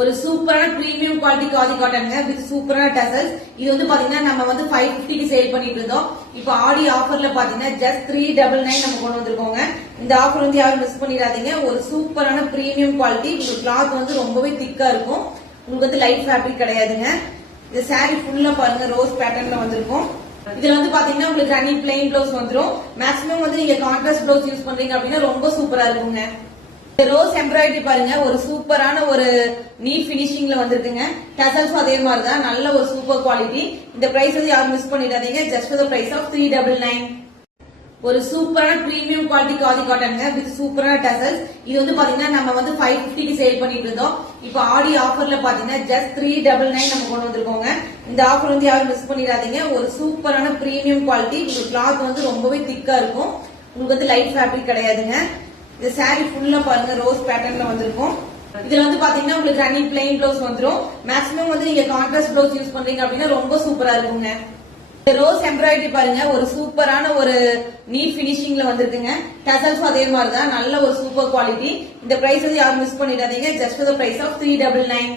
ஒரு சூப்பரான premium quality khadi காட்டனுங்க வித் சூப்பரான டசல்ஸ். இது வந்து பாத்தீங்கன்னா நம்ம வந்து 550 க்கு சேல் பண்ணிட்டு இருந்தோம். இப்போ ஆடி ஆஃபர்ல பாத்தீங்கன்னா ஜஸ்ட் 399 நம்ம கொண்டு வந்திருக்கோங்க. இந்த ஆஃபர் வந்து யாரும் மிஸ் பண்ணிடாதீங்க. ஒரு சூப்பரான பிரீமியம் குவாலிட்டி. இந்த கிளாத் வந்து ரொம்பவே திக்கா இருக்கும். உங்களுக்கு வந்து லைட் ஃபேப்ரிக் கிடையாதுங்க. இந்த சாரி ஃபுல்லா பாருங்க ரோஸ் பேட்டர்ன்ல வந்திருக்கும். இதுல வந்து பாத்தீங்கன்னா உங்களுக்கு ரன்னிங் பிளைன் பிளவுஸ் வந்துரும். மேக்ஸிமம் வந்து நீங்க கான்ட்ராஸ்ட் பிளவுஸ் யூஸ் பண்றீங்க அப்படின்னா ரொம்ப சூப்பரா இருக்குங்க. ரோஸ் எம்ப்ராய்டரி பாருங்க ஒரு சூப்பரான ஒரு நீட் பினிஷிங்ல வந்திருக்குங்க. டசல்ஸும் அதே மாதிரி தான் நல்ல ஒரு சூப்பர் குவாலிட்டி. இந்த பிரைஸ் வந்து யாரும் மிஸ் பண்ணிடாதீங்க. Just for the price of 399. ஒரு சூப்பரான பிரீமியம் குவாலிட்டி காதி காட்டனுங்க வித் சூப்பரான டசல்ஸ். இது வந்து பாத்தீங்கன்னா நம்ம வந்து 550 க்கு சேல் பண்ணிட்டு இருந்தோம். இப்போ ஆடி ஆஃபர்ல பாத்தீங்கன்னா ஜஸ்ட் 399 நம்ம கொண்டு வந்திருக்கோங்க. இந்த ஆஃபர் வந்து யாரும் மிஸ் பண்ணிடாதீங்க. ஒரு சூப்பரான பிரீமியம் குவாலிட்டி. இந்த கிளாத் வந்து ரொம்பவே திக்கா இருக்கும். உங்களுக்கு வந்து லைட் ஃபேப்ரிக் கிடையாதுங்க. இந்த சாரி ஃபுல்லா பாருங்க ரோஸ் பேட்டர்ன்ல வந்திருக்கும். இதுல வந்து பாத்தீங்கன்னா உங்களுக்கு ரன்னிங் பிளைன் பிளவுஸ் வந்துரும். மேக்ஸிமம் வந்து நீங்க கான்ட்ராஸ்ட் பிளவுஸ் யூஸ் பண்றீங்க அப்படின்னா ரொம்ப சூப்பரா இருக்குங்க. ரோஸ் எம்ப்ராய்டரி பாருங்க ஒரு சூப்பரான ஒரு நீட் பினிஷிங்ல வந்திருக்குங்க. டசல்ஸும் அதே மாதிரி தான் நல்ல ஒரு சூப்பர் குவாலிட்டி. இந்த பிரைஸ் வந்து யாரும் மிஸ் பண்ணிடாதீங்க. Just for the price of 399.